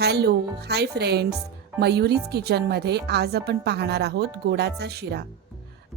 Hello hi friends. मयुरीज किचनमध्ये आज आपण पाहणार आहोत गोडाचा शिरा.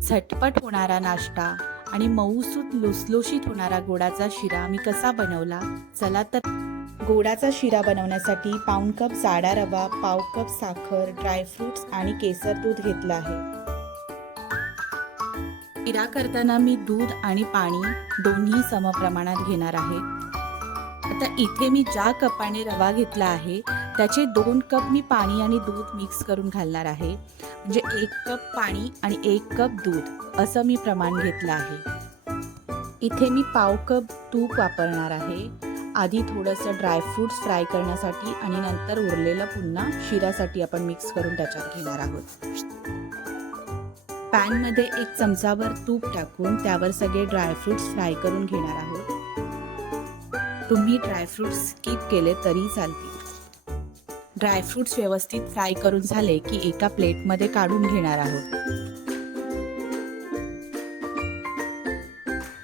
झटपट होणारा नाश्ता आणि मऊसूत लुसलुशीत होणारा गोडाचा शिरा मी कसा बनवला? चला तर गोडाचा शिरा बनवण्यासाठी पाऊण कप जाडा रवा पाव कप साखर ड्रायफ्रुट्स आणि केसर दूध घेतलं आहे. शिरा करताना मी दूध आणि पाणी दोन्ही समप्रमाणात घेणार आहे. आता इथे मी ज्या कपाने रवा घेतला आहे त्याचे दोन कप मी पाणी आणि दूध मिक्स करून घालणार आहे. म्हणजे एक कप पाणी आणि एक कप दूध असं मी प्रमाण घेतलं आहे. इथे मी पाव कप तूप वापरणार आहे. आधी थोडंसं ड्रायफ्रूट्स फ्राय करण्यासाठी आणि नंतर उरलेलं पुन्हा शिऱ्यासाठी आपण मिक्स करून त्याच्यात घेणार आहोत. पॅनमध्ये एक चमचाभर तूप टाकून त्यावर सगळे ड्रायफ्रुट्स फ्राय करून घेणार आहोत. तुम्ही ड्रायफ्रूट्स स्किप केले तरी चालतील. ड्रायफ्रूट्स व्यवस्थित फ्राय करून झाले की एका प्लेटमध्ये काढून घेणार आहोत.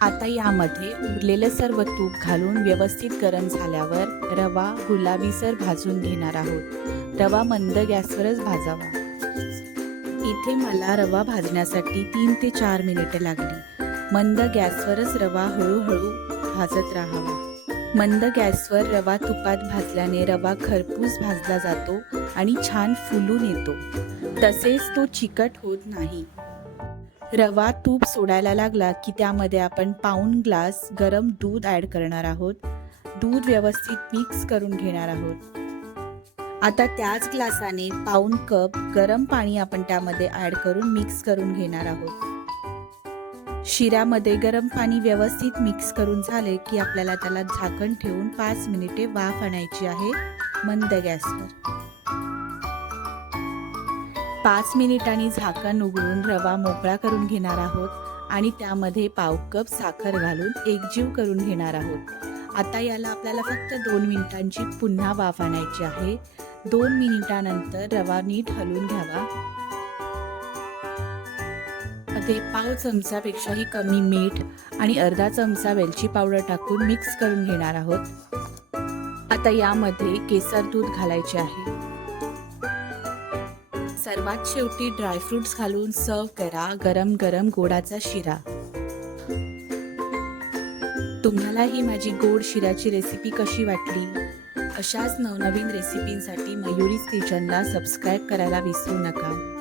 आता यामध्ये उरलेलं सर्व तूप घालून व्यवस्थित गरम झाल्यावर रवा गुलाबीसर भाजून घेणार आहोत. रवा मंद गॅसवरच भाजावा. इथे मला रवा भाजण्यासाठी तीन ते चार मिनिटे लागली. मंद गॅसवरच रवा हळूहळू भाजत राहावा. मंद गॅसवर रवा तुपात भाजल्याने रवा खरपूस भाजला जातो आणि छान फुलून येतो. तसेच तो चिकट होत नाही. रवा तूप सोडायला लागला की त्यामध्ये आपण पाऊण ग्लास गरम दूध ॲड करणार आहोत. दूध व्यवस्थित मिक्स करून घेणार आहोत. आता त्याच ग्लासाने पाऊण कप गरम पाणी आपण त्यामध्ये ॲड करून मिक्स करून घेणार आहोत. शिऱ्यामध्ये गरम पाणी व्यवस्थित मिक्स करून झाले की आपल्याला त्याला झाकण ठेवून पाच मिनिटे वाफ आणायची आहे मंद गॅसवर. पाच मिनिटांनी झाकण उघडून रवा मोकळा करून घेणार आहोत आणि त्यामध्ये पाव कप साखर घालून एकजीव करून घेणार आहोत. आता याला आपल्याला फक्त दोन मिनिटांची पुन्हा वाफ आणायची आहे. दोन मिनिटानंतर रवा नीट हलवून घ्यावा. मध्ये पाव चमचापेक्षाही कमी मीठ आणि अर्धा चमचा वेलची पावडर टाकून मिक्स करून घेणार आहोत. आता यामध्ये केसर दूध घालायचे आहे. सर्वात शेवटी ड्रायफ्रुट्स घालून सर्व करा गरम गरम गोडाचा शिरा. तुम्हाला ही माझी गोड शिऱ्याची रेसिपी कशी वाटली? अशाच नवनवीन रेसिपींसाठी मयुरीज किचनला सबस्क्राईब करायला विसरू नका.